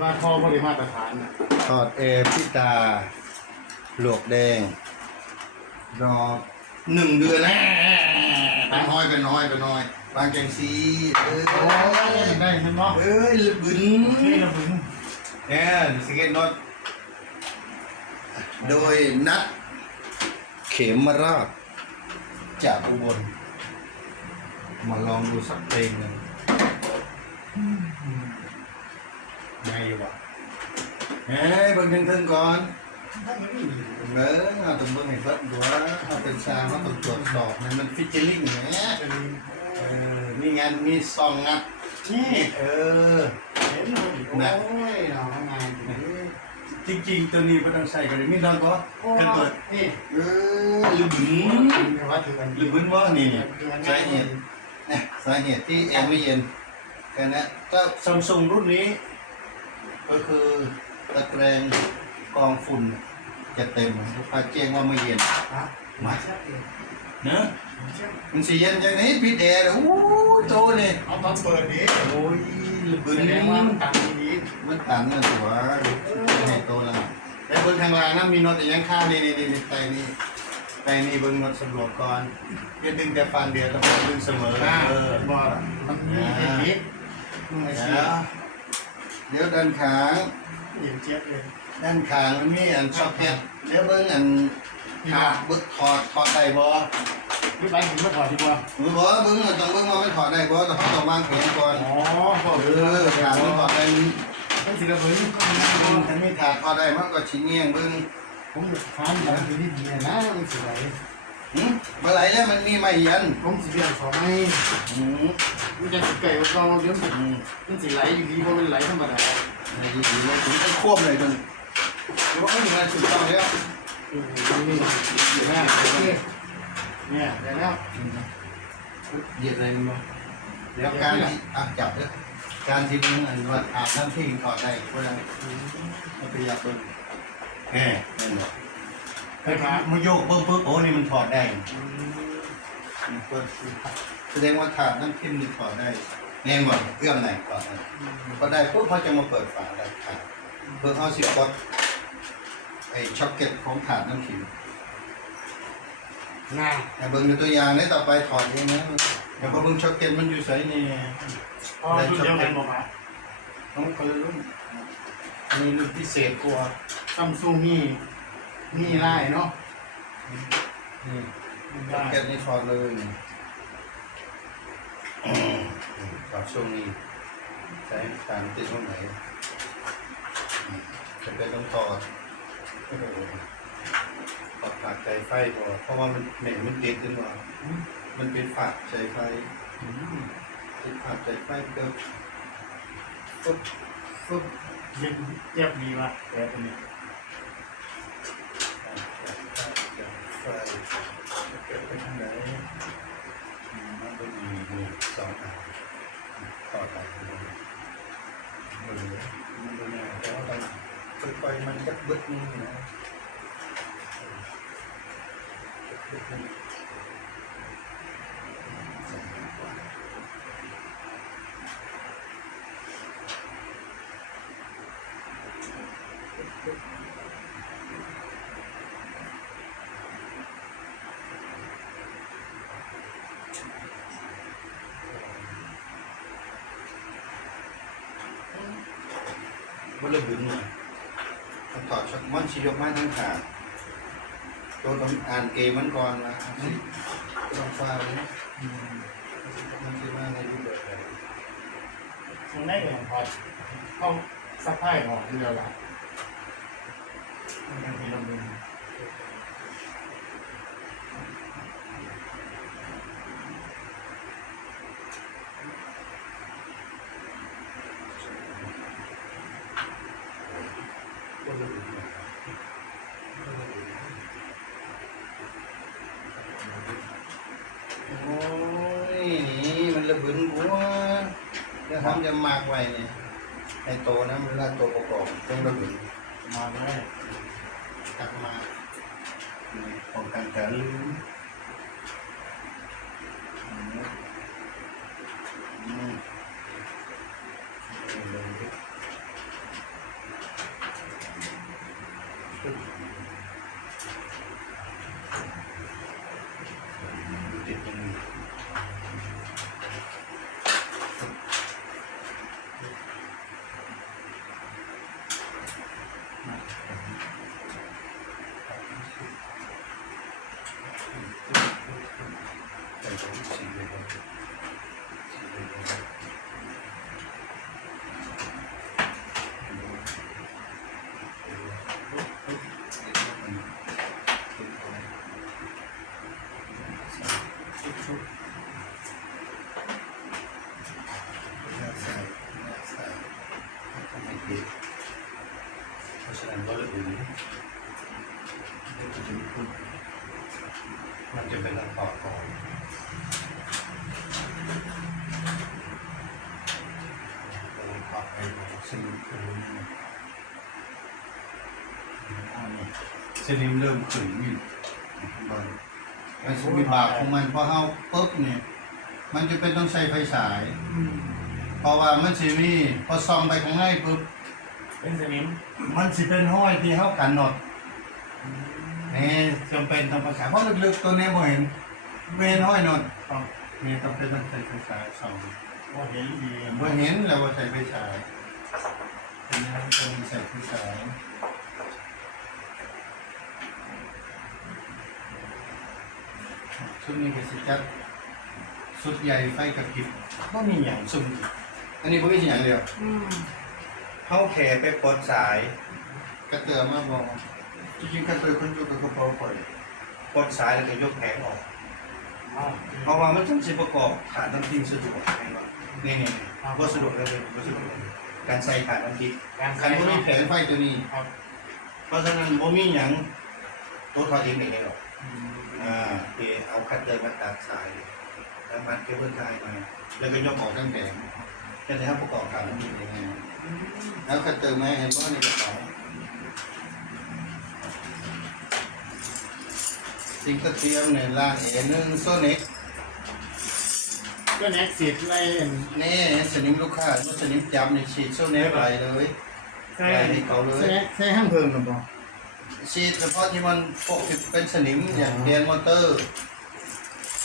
ว่าพ่อก็ได้มาตรฐานนะทอดเอพิตาหลวกแดง รอหนึ่งเดือนนะไปน้อยไปน้อยไปน้อย บางแกงซีเออโอ้ยได้เห็นเนาะเอ้ยลึกบึนนี่ระบึงเนี่ยสเก็ตน็อตโดยนัดเขมมาราชจากอุบลมาลองดูสักเพลงหนึ่ง ไงวะเฮ้ยเบิ่งถึงๆก่อนเออเอาตรงเบื้องให้เพิ่มตัวเอาเป็นชาว่าต้องตรวจสอบให้มันฟิชเชอร์ลิงเนี่ยเออนี่งานมีซองงัดนี่นี่เออเห็นเลยโอ้ยเราทำงานจริงๆตัวนี้ไม่ต้องใส่กันเลยไม่ต้องก็โอ้กันเปิดนี่เออลืมบึ้นว่าถือกันลืมบึ้นว่านี่เนี่ยสาเหตุเนี่ยสาเหตุที่แอร์ไม่เย็นแค่นั้นก็ซัมซุงรุ่นนี้ ก็คือตะแกรงกรองฝุ่นจะเต็มลูกค้าแจ้งว่าไม่เย็นฮะมาเช็คเองเนอะมันสีเย็นจังนี้ปิดแอร์เลยโอ้โตเนี่ยเอาตอนเปิดดิโอ้ยลืมบึ้นแสดงว่ามันตัดดีมันตันนะตัวให้โตแล้วแต่เบิ้งทางล่างนะมีน็อตแต่ยังข้าวนี่นี่นี่ไตนี่ไตนี่เบิ้งน็อตสำรวจก่อนอย่าดึงแต่ฟันเดียวต้องดึงเสมอๆนะเออ บอกมันมีเทคนิคมึงไอ้เดี๋เชี่ยยว เดี๋ยวด้านขางเห็นเจี๊ยบเลยด้านขางมันมีอันช็อตเก็ตเดี๋ยวเบิ้งอันขาดบึกถอดถอดได้บ่ไม่ไปถึงไม่พอดีกว่าหรือบ่เบิ้งมันต้องเบิ้งว่ามันถอดได้บ่ต้องต้องวางแผนก่อนอ๋อพวกเออขาดมันถอดได้มันเป็นศิลปินก็มีถ้ามีถาดถอดได้มันก็ชิ้นเงี้ยงเบิ้งผมถามอย่างที่ดีนะมันสิไหล หืมเมื่อไหร่แล้วมันมีไม่ยันผมสิเรียนสอนให้หืมมันจะเกิดว่าเราเดี๋ยวมันอืมมันสิไหลอยู่ดีเพราะมันไหลธรรมดาในดีๆเลยถึงจะควบเลยจนหรือว่าไม่ถึงอะไรสุดต้องแล้วนี่อยู่แน่เนี่ยเดี๋ยวแล้วเหยียดอะไรมั้งแล้วการที่อะจับเลยการที่มึงอันว่าอาบน้ำทิ้งถอดได้ก็ได้ไม่ไปอยากตัวแหมเห็นไหมเคยมามันโยกเบิ้มปุ๊บโอ้นี่มันถอดได้มันเปิดแสดงว่าถาดน้ำทิ้งนี่ถอดได้แน่นหมดเอื้อมไหนถอดได้พอได้ปุ๊บเขาจะมาเปิดฝาได้ถาดเพื่อเอาสิกดไอ้ช็อกเก็ตของถาดน้ำทิ้งหน้าอย่าเบิ่งในตัวอย่างนี้ต่อไปถอดเองนะอย่าพอเบิ่งช็อกเก็ตมันอยู่ใส่นี่พอชุดเดียวกันบอกมาต้องคนละรุ่นมีรุ่นพิเศษกว่าซัมซุงนี่ นี่ไล่เนาะนี่ช็อกเก็ตนี่ถอดเลยอืมถอดช่วงนี้ใช้ตามติดตรงไหนอืมจะเป็นต้องถอดโอ้โหถอดปากใจไฟก่อนเพราะว่ามันเหม็นมันติดขึ้นมามันเป็นฝากใจไฟติดฝากใจไฟเกิดปุ๊บปุ๊บเย็บเย็บดีว่ะแต่ตัวนี้ ไฟเกิดไปทางไหนมันก็มีหนึ่ง สองอันต่อไปเลยมันเลยมันเลยนะแต่ว่าต้องค่อยๆมันจะบึดนึงนะบึดนึง มันเลยบึนเลยต้องถอดช็อตมันชียกมาทั้งขาตัวต้องอ่านเกมมันก่อนนะต้องฟ้าเลยมันคือมาในรูปแบบไหนมันได้อย่างพอเข้าซักผ้าออกเดียวละมันเป็นทีละมือ คนละบึนเลยโอ้ยนี่มัน ระบึนกูเดี๋ยวทำจะมากไว้เนี่ยให้โตนะเวลาโตประกอบต้องระบึนมาเลยตักมาป้องกันการลืมอืมอืม สี่เดือนสี่เดือนเพราะฉะนั้นก็เลยมันจะเป็นลำต่อก่อน ปรับไปสนิมขึ้น สนิมเริ่มขึ้นวิ่งบอลมันจะมีบากของมันพอเข้าปุ๊บเนี่ย มันจะเป็นต้องใช้ไฟฉาย เพราะว่ามันสิมีพอส่องไปข้างในปุ๊บ เป็นสนิมมันสิเป็นห้อยที่เข้ากันหนดนี่จำเป็นต้องไฟฉายเพราะลึกๆตัวนี้บ่เห็นบ่เห็นห้อยหนดครับนี่ต้องเป็นต้องใช้ไฟฉายส่องว่าเห็นดีบ่เห็นแล้วว่าใช้ไฟฉายเป็นยังต้องใช้ไฟฉาย ชุดนี้ก็สิจัดสุดใหญ่ไฟกระพริบก็มีอย่างซุ่มอันนี้ผมไม่ใช่อย่างเดียวเข้าแขไปปลดสายกระเตือมาบอกจริงๆกระเตือคนอยู่กับกระเป๋าปล่อยปลดสายแล้วก็ยกแผงออกอ๋อเพราะว่ามันต้องใช้ประกอบฐานน้ำทิ้งสะดวกไงวะนี่นี่ๆว่าสะดวกเลยว่าสะดวกเลยการใส่ฐานน้ำทิ้งการคันบ่มีแผงไฟตัวนี้ครับ เพราะฉะนั้นบ่มีหยังตัวทอดทิ้งนี่หรอกอ่าโอเคเอาคัตเตอร์มาตัดสาย แล้วมัดเคเบิลไทยมา แล้วก็ยกออกทั้งแผงแค่นี้ครับประกอบการมันมียังไงแล้วคัตเตอร์มาเห็นว่าในกระเป๋าสิ่งกระเทียมในล่างเอหนึ่งโซเน็กก็แน็กซิดในนี่สนิมลูกค้าว่าสนิมจำในฉีดโซเน็กไหลเลยใส่ไหลให้เขาเลยใส่ใส่ห้างเพิ่มหรือเปล่า ฉีดเฉพาะที่มันพวกที่เป็นสนิมอย่างเกียร์มอเตอร์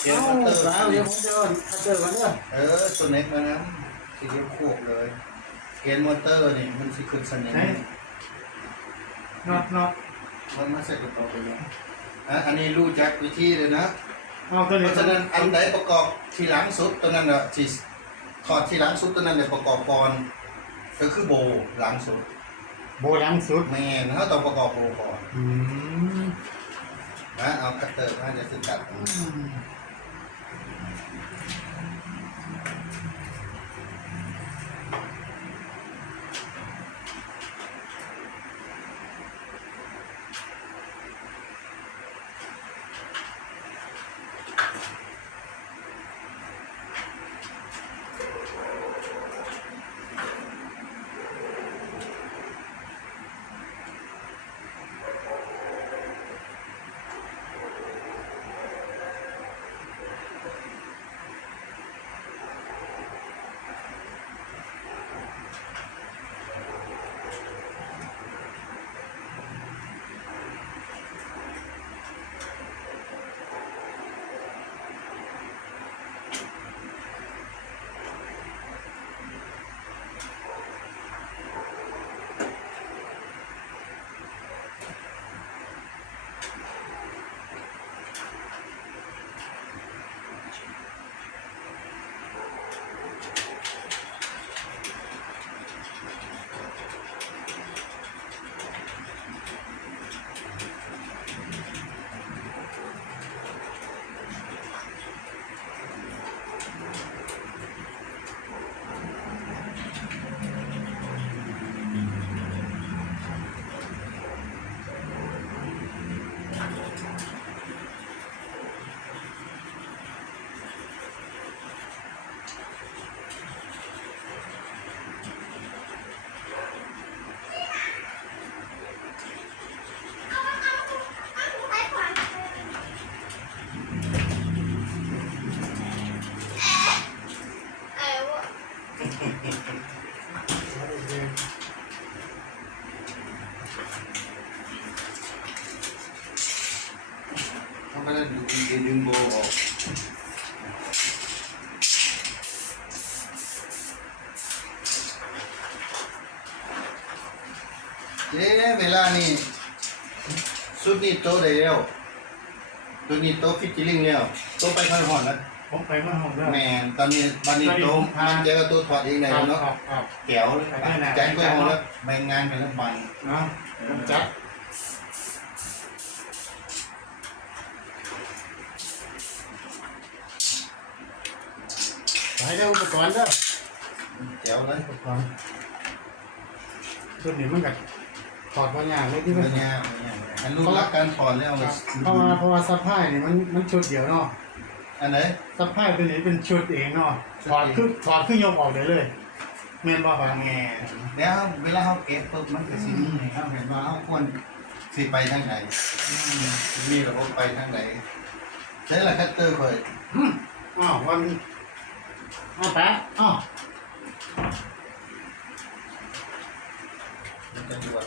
เกียร์มอเตอร์แล้วเดี๋ยวผมจะถ้าเจอกันเนี่ยเออส่วนเน็กมานะสีเขียวโคกเลยเกณฑ์มอเตอร์นี่มันสิขึ้นสนิมน็อตน็อตมันมาใส่กระเป๋าไปแล้วอะอันนี้รู้จักวิธีเลยนะเพราะฉะนั้นอันใดประกอบทีหลังสุดตัวนั้นอะที่ถอดทีหลังสุดตัวนั้นเนี่ยประกอบก่อนก็คือโบหลังสุด โบราณสุดแม่นเขาต้องประกอบโบก่อนอืมนะเอาคัตเตอร์มาจะสึกตัดเข นี่สุดนี่โตได้แล้วตัวนี้โตฟิตจิลิงแล้วโตไปค่อยหอนแล้วผมไปเมื่อห้องเด้อแมนตอนนี้ตอนนี้ตอนนี้โตผมพามัมันเจอตัวถอดเองไหนครับเนาะครับครับแก้วเลยไปได้ไหนแจ้งไปห้องแล้วแบ่งงานไปแล้วบันเนาะเดี๋ยวผมจัดไปเด้ออุปกรณ์เด้อแก้วเลยอุปกรณ์ชุดนี้มันกับ ถอดบางอย่างเลยที่ที่มัมันนยากอันรู้รักการถอดแล้วเพราะว่าเพราะว่าซัพพลายนี่มันมันชุดเดียวเนาะอันไหนซัพพลายตัวนี้เป็นชุดเองเนาะถอดคือถอดคือยกออกได้เลยแม่นบ่บางแงแล้วเวลาเขาเก็บปุ๊บมันก็สิมีให้เขาเห็นว่าเขาควรสิไปทางไหนมีระบบไปทางไหนใช้ละคัตเตอร์เปิดอ้าววันอ้าวแปะอ้าวมันจะดูว่า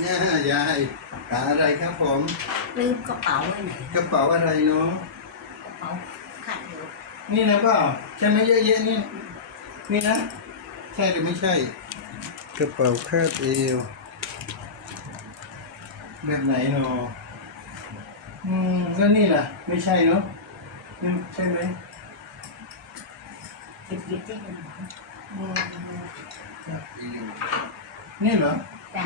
เนี่ยยายหาอะไรครับผมลืมกระเป๋าไว้ไหนกระเป๋าอะไรเนาะกระเป๋าขาดอยู่นี่นะเปล่าใช่ไหมเยอะแยะนี่นี่นะ ใช่หรือไม่ใช่ กระเป๋าคาดเอวแบบไหนเนาะอืมแล้วนี่ล่ะ ไม่ใช่เนาะนี่ใช่ไหมหยิบหยิบที่ไหนอืมคาดเอวนี่เหรอแต่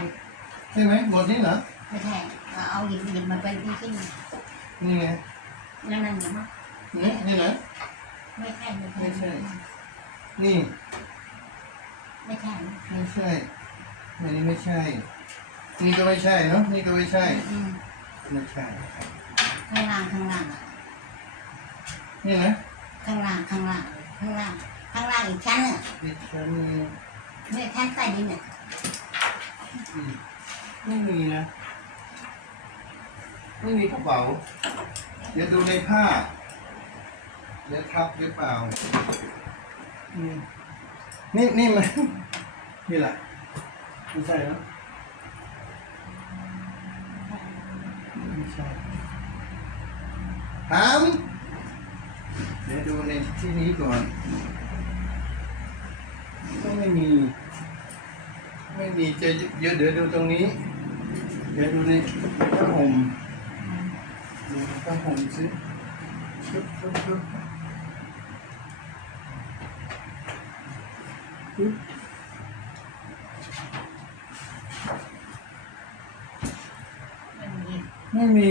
ใช่ไหมหมดนี่เหรอไม่ใช่เอาเอาหยิบหยิบมันเป็นที่ที่นี่นี่ไงนั่นนั่นเหรอมั้งนี่นี่นะไม่ใช่ไม่ไม่ใช่ใช่ นี่ ไม่ใช่ ไม่ใช่อันนี้ไม่ใช่ นี่ก็ไม่ใช่เนาะนี่ก็ไม่ใช่อืมไม่ใช่ข้างล่างข้างล่างนี่นะข้างล่างข้างล่างข้างล่างข้างล่างอีกชั้นน่ะนี่ชั้นไม่ชั้นใต้ดินน่ะอืม ไม่มีนะ ไม่มีกระเป๋า เดี๋ยวดูในผ้า เดี๋ยวทับหรือเปล่า นี่นี่มัน นี่แหละไม่ใช่แล้วไม่ใช่ถามเดี๋ยวดูในที่นี้ก่อน ก็ไม่มี ไม่มีจะเยอะเดี๋ยวดูตรงนี้ เดี๋ยวดูนี่ผ้าห่มดูผ้าห่มสิชุบชุบชุบชุบไม่มี